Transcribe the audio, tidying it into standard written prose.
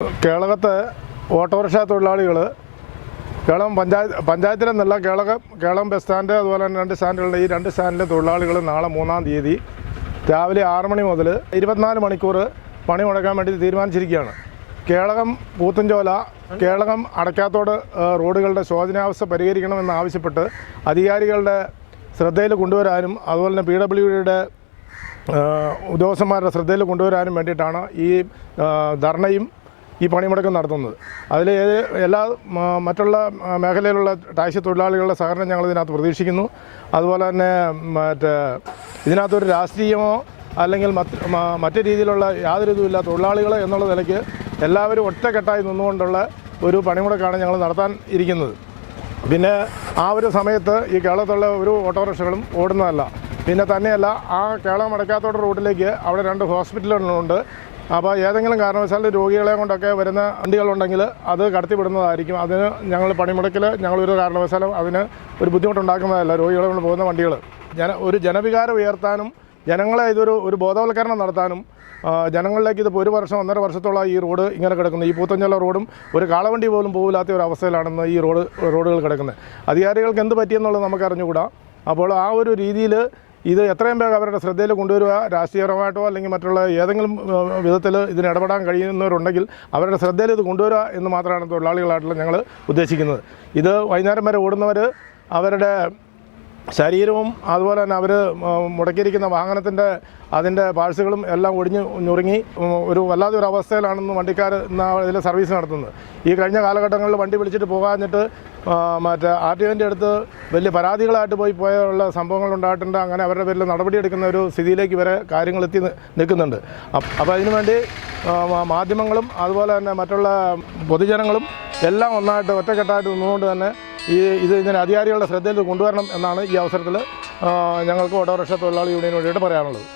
കേളകത്തെ autorickshaw തൊഴിലാളികൾ കേളകം പഞ്ചായത്തിലെ നിന്നുള്ള കേളകം ബസ് സ്റ്റാൻഡ് അതുപോലെ തന്നെ 2 സ്റ്റാൻഡുകളുടെ ഈ 2 സ്റ്റാൻഡിലെ തൊഴിലാളികൾ നാളെ 3-ാം തീയതി രാവിലെ 6 മണി മുതൽ 24 മണിക്കൂർ പണി മുടക്കാൻ വേണ്ടി തീരുമാനിച്ചിരിക്കുകയാണ്. കേളകം പൂത്തൻചോല കേളകം അടക്കാത്തോട് റോഡുകളുടെ ശോചനാവസ്ഥ പരിഹരിക്കണമെന്നാവശ്യപ്പെട്ട് അധികാരികളുടെ ശ്രദ്ധയിൽ കൊണ്ടുവരാനും അതുപോലെ തന്നെ PWDയുടെ ഉദ്യോഗസ്ഥന്മാരുടെ ശ്രദ്ധയിൽ കൊണ്ടുവരാനും വേണ്ടിയിട്ടാണ് ഈ ധർണയും ഈ പണിമുടക്കം നടത്തുന്നത്. അതിൽ എല്ലാ മറ്റുള്ള മേഖലയിലുള്ള ടാക്സി തൊഴിലാളികളുടെ സഹകരണം ഞങ്ങൾ ഇതിനകത്ത് പ്രതീക്ഷിക്കുന്നു. അതുപോലെ തന്നെ ഇതിനകത്തൊരു രാഷ്ട്രീയമോ അല്ലെങ്കിൽ മറ്റു രീതിയിലുള്ള യാതൊരു ഇതുമില്ല. തൊഴിലാളികൾ എന്നുള്ള നിലയ്ക്ക് എല്ലാവരും ഒറ്റക്കെട്ടായി നിന്നുകൊണ്ടുള്ള ഒരു പണിമുടക്കാണ് ഞങ്ങൾ നടത്താൻ ഇരിക്കുന്നത്. പിന്നെ ആ ഒരു സമയത്ത് ഈ കേരളത്തിലുള്ള ഒരു ഓട്ടോറിക്ഷകളും ഓടുന്നതല്ല. പിന്നെ തന്നെയല്ല, ആ കേരളം അടക്കാത്തോട് റൂട്ടിലേക്ക് അവിടെ 2 ഹോസ്പിറ്റലുകളുണ്ട്. അപ്പോൾ ഏതെങ്കിലും കാരണവശാൽ രോഗികളെ കൊണ്ടൊക്കെ വരുന്ന വണ്ടികളുണ്ടെങ്കിൽ അത് കടത്തിവിടുന്നതായിരിക്കും. അതിന് ഞങ്ങൾ പണിമുടക്കിൽ ഞങ്ങളൊരു കാരണവശാലും അതിന് ഒരു ബുദ്ധിമുട്ടുണ്ടാക്കുന്നതല്ല. രോഗികളെ കൊണ്ട് പോകുന്ന വണ്ടികൾ ഒരു ജനവികാരം ഉയർത്താനും ജനങ്ങളെ ഒരു ബോധവൽക്കരണം നടത്താനും ജനങ്ങളിലേക്ക് ഇതിപ്പോൾ 1 വർഷം 1.5 വർഷത്തോളം ഈ റോഡ് ഇങ്ങനെ കിടക്കുന്നു. ഈ പൂത്തഞ്ചോല റോഡും ഒരു കാളവണ്ടി പോലും പോകില്ലാത്ത ഒരു അവസ്ഥയിലാണെന്ന് ഈ റോഡുകൾ കിടക്കുന്നത്. അധികാരികൾക്ക് എന്ത് പറ്റിയെന്നുള്ളത് നമുക്ക് അറിഞ്ഞുകൂടാ. അപ്പോൾ ആ ഒരു രീതിയിൽ ഇത് എത്രയും വേഗം അവരുടെ ശ്രദ്ധയിൽ കൊണ്ടുവരിക. രാഷ്ട്രീയപരമായിട്ടോ അല്ലെങ്കിൽ മറ്റുള്ള ഏതെങ്കിലും വിധത്തിൽ ഇതിന് ഇടപെടാൻ കഴിയുന്നവരുണ്ടെങ്കിൽ അവരുടെ ശ്രദ്ധയിൽ ഇത് കൊണ്ടുവരിക എന്ന് മാത്രമാണ് തൊഴിലാളികളായിട്ടുള്ള ഞങ്ങൾ ഉദ്ദേശിക്കുന്നത്. ഇത് വൈകുന്നേരം വരെ ഓടുന്നവർ അവരുടെ ശരീരവും അതുപോലെ തന്നെ അവർ മുടക്കിയിരിക്കുന്ന വാഹനത്തിൻ്റെ അതിൻ്റെ പാഴ്സുകളും എല്ലാം ഒടിഞ്ഞ് ഞുറുങ്ങി ഒരു വല്ലാതെ ഒരു അവസ്ഥയിലാണെന്ന് വണ്ടിക്കാർ ഇതിൽ സർവീസ് നടത്തുന്നത്. ഈ കഴിഞ്ഞ കാലഘട്ടങ്ങളിൽ വണ്ടി വിളിച്ചിട്ട് പോകാഞ്ഞിട്ട് RTOൻ്റെ അടുത്ത് വലിയ പരാതികളായിട്ട് പോയുള്ള സംഭവങ്ങൾ ഉണ്ടായിട്ടുണ്ട്. അങ്ങനെ അവരുടെ പേരിൽ നടപടിയെടുക്കുന്ന ഒരു സ്ഥിതിയിലേക്ക് വരെ കാര്യങ്ങൾ എത്തി നിൽക്കുന്നുണ്ട്. അപ്പോൾ അതിനുവേണ്ടി മാധ്യമങ്ങളും അതുപോലെ തന്നെ മറ്റുള്ള പൊതുജനങ്ങളും എല്ലാം ഒന്നായിട്ട് ഒറ്റക്കെട്ടായിട്ട് നിന്നുകൊണ്ട് തന്നെ ഇതിങ്ങനെ അധികാരികളുടെ ശ്രദ്ധയിൽ കൊണ്ടുവരണം എന്നാണ് ഈ അവസരത്തിൽ ഞങ്ങൾക്ക് ഓട്ടോറിക്ഷ തൊഴിലാളി യൂണിയന് വേണ്ടിയിട്ട് പറയാനുള്ളത്.